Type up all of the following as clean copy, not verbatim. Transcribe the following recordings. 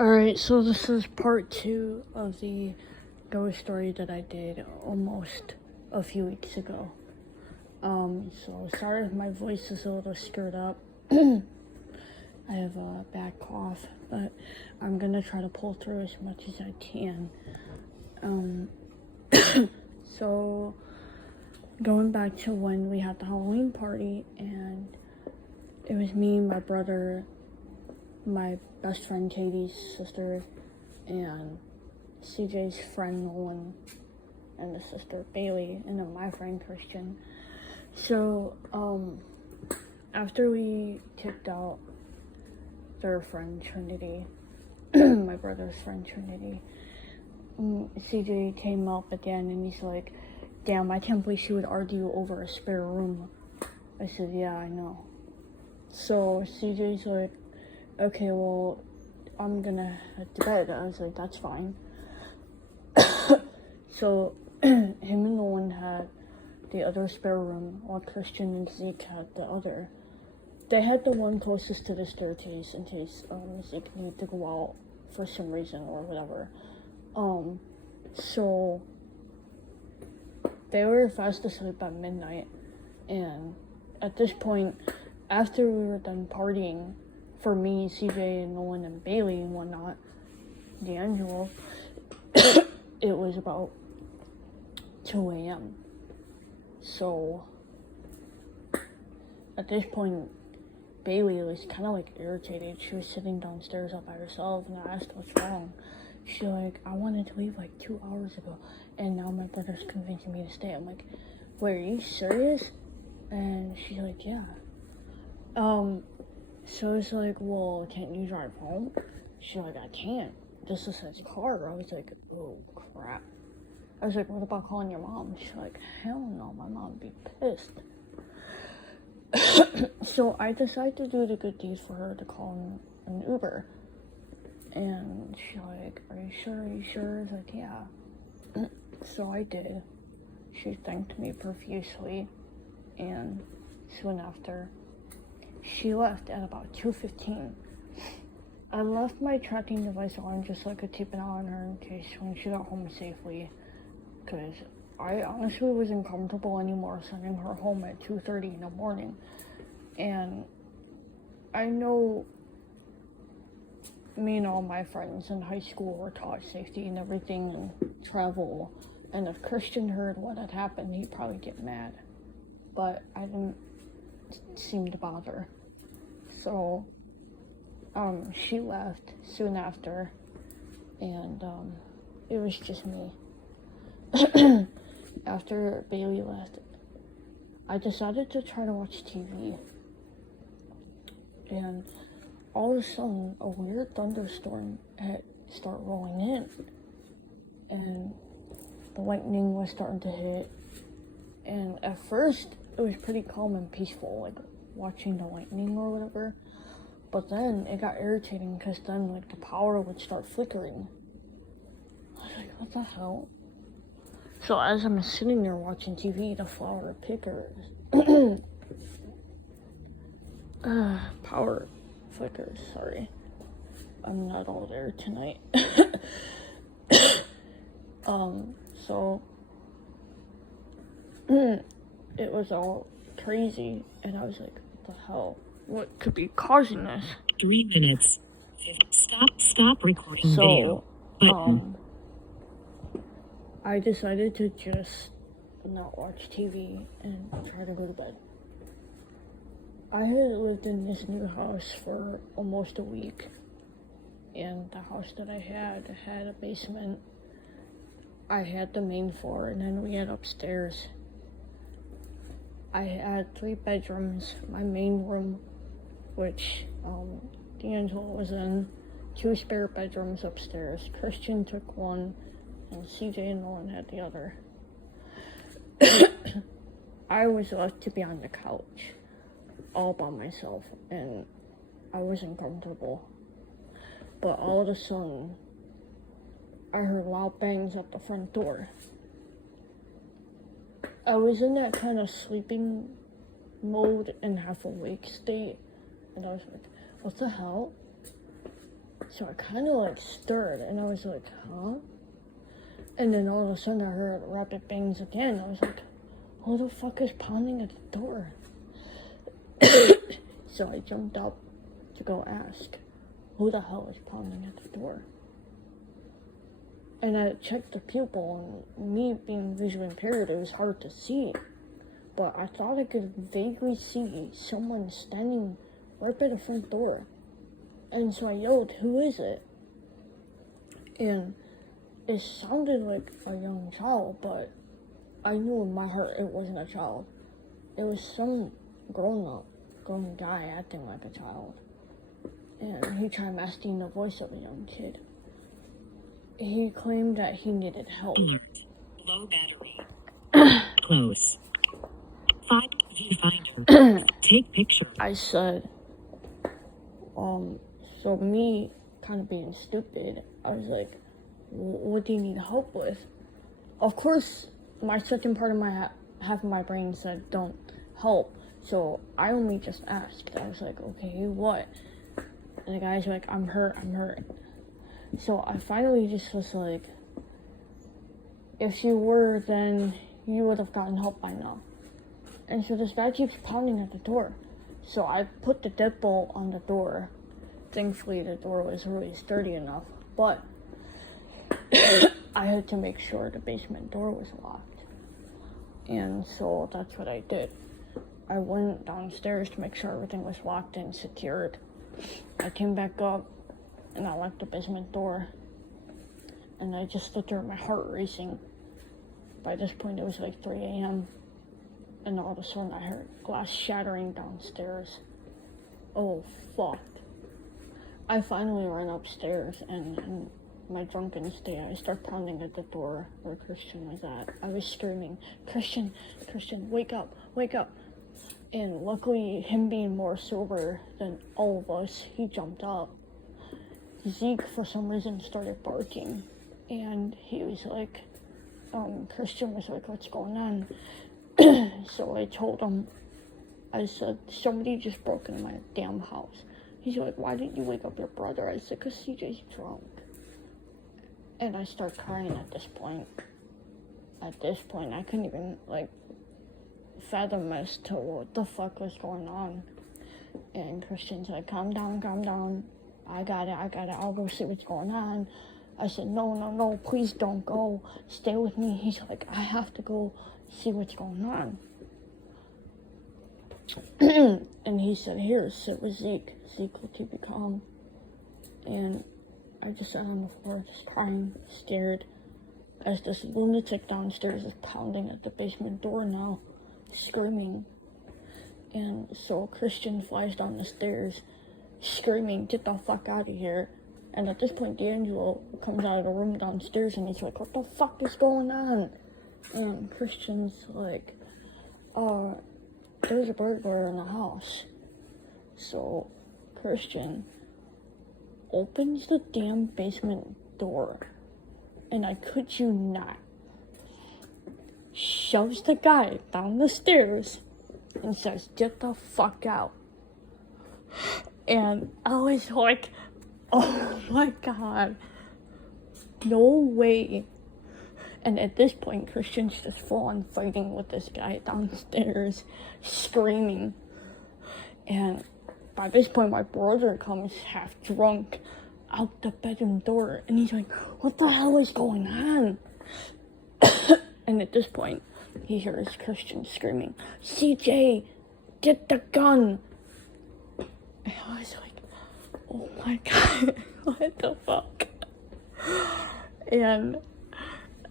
Alright, so this is part 2 of the ghost story that I did almost a few weeks ago. So sorry if my voice is a little stirred up. I have a bad cough, but I'm gonna try to pull through as much as I can. So going back to when we had the Halloween party, and it was me, my brother, my best friend Katie's sister, and CJ's friend Nolan, and the sister Bailey, and then my friend Christian. So, after we kicked out their friend Trinity, my brother's friend Trinity, CJ came up again and he's like, "Damn, I can't believe she would argue over a spare room." I said, "Yeah, I know." So CJ's like, "Okay, well, I'm gonna head to bed." I was like, "That's fine." So him and Nolan had the other spare room, while Christian and Zeke had the other. They had the one closest to the staircase in case Zeke needed to go out for some reason or whatever. So they were fast asleep at midnight, and at this point, after we were done partying, for me, CJ, and Nolan, and Bailey, and whatnot, D'Angelo, it was about 2 a.m. So, at this point, Bailey was kind of like irritated. She was sitting downstairs all by herself, and I asked what's wrong. She's like, "I wanted to leave like 2 hours ago, and now my brother's convincing me to stay." I'm like, "Wait, are you serious?" And she's like, "Yeah." So it's like, "Well, can't you drive home?" She's like, "I can't. This is his car." I was like, "Oh, crap." I was like, "What about calling your mom?" She's like, "Hell no, my mom would be pissed." So I decided to do the good deed for her to call an Uber. And she's like, "Are you sure? Are you sure?" I was like, "Yeah." So I did. She thanked me profusely, and soon after, she left at about 2:15. I left my tracking device on just so I could keep an eye on her in case when she got home safely, because I honestly wasn't comfortable anymore sending her home at 2:30 in the morning. And I know me and all my friends in high school were taught safety and everything and travel, and if Christian heard what had happened, he'd probably get mad. But I didn't seem to bother. So, she left soon after, and, it was just me. After Bailey left, I decided to try to watch TV, and all of a sudden, a weird thunderstorm had started rolling in, and the lightning was starting to hit, and at first, it was pretty calm and peaceful, like, watching the lightning or whatever, but then it got irritating, because then, like, the power would start flickering. I was like, "What the hell?" So as I'm sitting there watching TV, the flower pickers, power flickers, sorry. I'm not all there tonight. So, it was all crazy, and I was like, "What the hell? What could be causing this?" 3 minutes. Stop recording video. Button. I decided to just not watch TV and try to go to bed. I had lived in this new house for almost a week, and the house that I had a basement. I had the main floor, and then we had upstairs. I had 3 bedrooms, my main room, which D'Angelo was in, 2 spare bedrooms upstairs. Christian took one, and CJ and Nolan had the other. I was left to be on the couch, all by myself, and I wasn't comfortable. But all of a sudden, I heard loud bangs at the front door. I was in that kind of sleeping mode and half awake state, and I was like, "What the hell?" So I kind of like stirred, and I was like, huh? And then all of a sudden I heard rapid bangs again. I was like, who the fuck is pounding at the door? So I jumped up to go ask, who the hell is pounding at the door? And I checked the pupil, and me being visually impaired, it was hard to see. But I thought I could vaguely see someone standing right by the front door. And so I yelled, who is it? And it sounded like a young child, but I knew in my heart it wasn't a child. It was some grown guy acting like a child. And he tried masking the voice of a young kid. He claimed that he needed help. Low battery. Close. 5G finder. Take picture. I said, so me kind of being stupid, I was like, what do you need help with? Of course, my second part of my half of my brain said, don't help. So I only just asked. I was like, okay, what? And the guy's like, I'm hurt. So I finally just was like, if you were, then you would have gotten help by now. And so this guy keeps pounding at the door. So I put the deadbolt on the door. Thankfully, the door was really sturdy enough. But I had to make sure the basement door was locked. And so that's what I did. I went downstairs to make sure everything was locked and secured. I came back up and I locked the basement door. And I just stood there, my heart racing. By this point, it was like 3 a.m. And all of a sudden, I heard glass shattering downstairs. Oh, fuck. I finally ran upstairs, and in my drunken state, I started pounding at the door where Christian was at. I was screaming, Christian, wake up. And luckily, him being more sober than all of us, he jumped up. Zeke, for some reason, started barking. And he was like, Christian was like, what's going on? So I told him, I said, somebody just broke into my damn house. He's like, why didn't you wake up your brother? I said, because CJ's drunk. And I start crying at this point. At this point, I couldn't even, fathom as to what the fuck was going on. And Christian's like, calm down. I got it. I'll go see what's going on. I said, no, please don't go. Stay with me. He's like, I have to go see what's going on. And he said, here, sit with Zeke. Zeke will keep you calm. And I just sat on the floor, just crying, scared, as this lunatic downstairs is pounding at the basement door now, screaming. And so Christian flies down the stairs, screaming, get the fuck out of here. And at this point, D'Angelo comes out of the room downstairs, and he's like, what the fuck is going on? And Christian's like, there's a burglar in the house. So Christian opens the damn basement door, and I kid you not, shoves the guy down the stairs and says, get the fuck out. And I was like, oh my god, no way. And at this point, Christian's just full on fighting with this guy downstairs, screaming. And by this point, my brother comes half drunk out the bedroom door, and he's like, what the hell is going on? And at this point, he hears Christian screaming, CJ, get the gun. And I was like, oh my god, what the fuck? And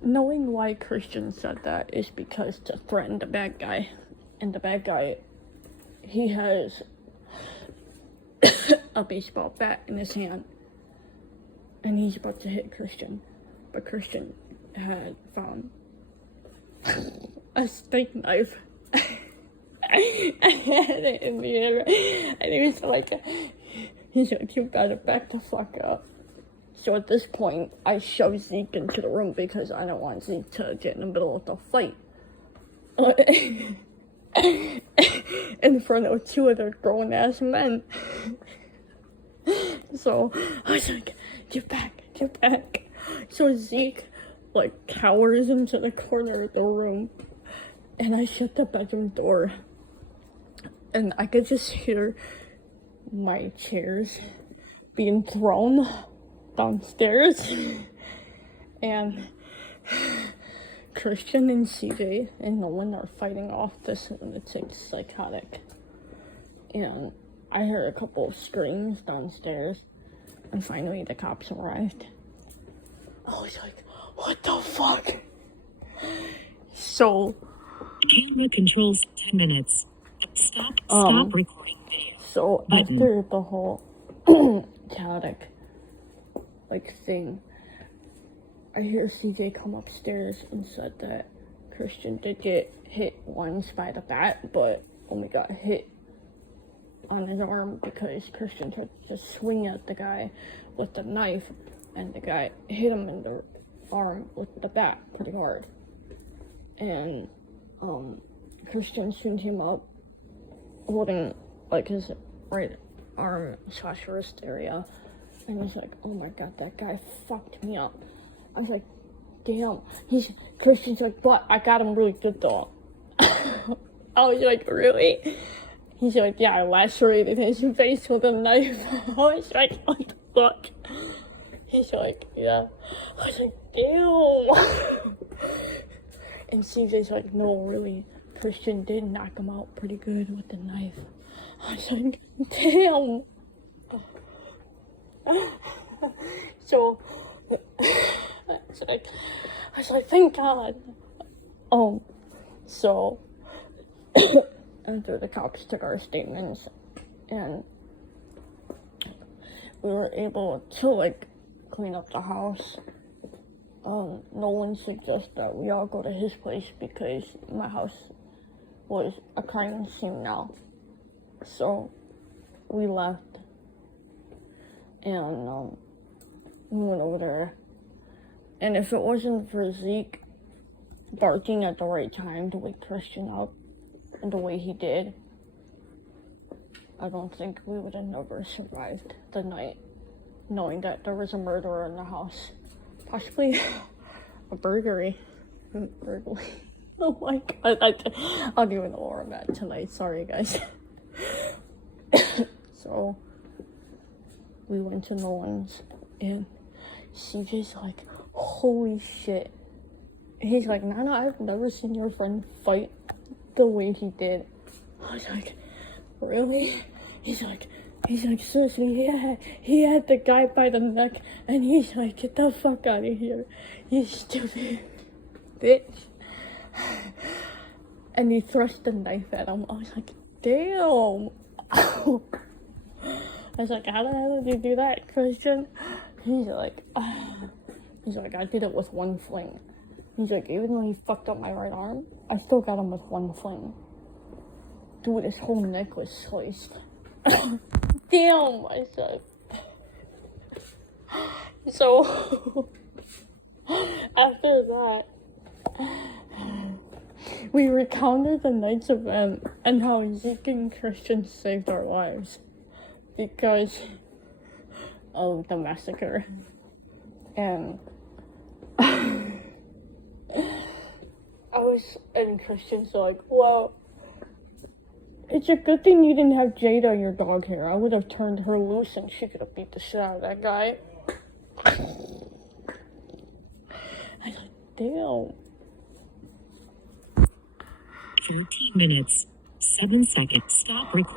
knowing why Christian said that is because to threaten the bad guy. And the bad guy, he has a baseball bat in his hand. And he's about to hit Christian. But Christian had found a steak knife. I had it in the air. And he was like, he's like, you better back the fuck up. So at this point, I shoved Zeke into the room because I don't want Zeke to get in the middle of the fight. In front of two other grown-ass men. So I was like, get back. So Zeke like cowers into the corner of the room, and I shut the bedroom door, and I could just hear my chairs being thrown downstairs, and Christian and CJ and Nolan are fighting off this lunatic psychotic, and I heard a couple of screams downstairs, and finally the cops arrived. I was like, what the fuck? So Camera controls 10 minutes. Stop recording video. So Button. after the whole chaotic like thing, I hear CJ come upstairs and said that Christian did get hit once by the bat, but only got hit on his arm because Christian tried to just swing at the guy with the knife, and the guy hit him in the arm with the bat pretty hard. And Christian soon came up holding like his right arm / wrist area, and was like, oh my god, that guy fucked me up. I was like, damn. Christian's like, but I got him really good though. I was like, really? He's like, yeah, I lacerated his face with a knife. I was like, what the fuck? He's like, yeah. I was like, damn. And CJ's like, no, really, Christian did knock him out pretty good with the knife. I was like, damn. So, I was like, thank God. So, after the cops took our statements, and we were able to, like, clean up the house, Nolan suggested that we all go to his place because my house was a crime scene now. So, we left, and, we went over there. And if it wasn't for Zeke barking at the right time to wake Christian up, and the way he did, I don't think we would have never survived the night, knowing that there was a murderer in the house. Possibly a burglary. Oh my god, I don't even know where I'm at tonight, sorry guys. So, we went to Nolan's, and CJ's like, holy shit. He's like, Nana, I've never seen your friend fight the way he did. I was like, really? He's like, seriously, yeah, he had the guy by the neck, and he's like, get the fuck out of here, you stupid bitch. And he thrust the knife at him. I was like, damn. I was like, how the hell did you do that, Christian? He's like, I did it with one fling. He's like, even though he fucked up my right arm, I still got him with one fling. Dude, his whole neck was sliced. Damn, I said. So, after that, we recounted the night's event and how Zeke and Christian saved our lives because of the massacre. And and Christian's like, well, it's a good thing you didn't have Jada, your dog, here. I would have turned her loose and she could have beat the shit out of that guy. I was like, damn. 13 minutes, 7 seconds. Stop recording.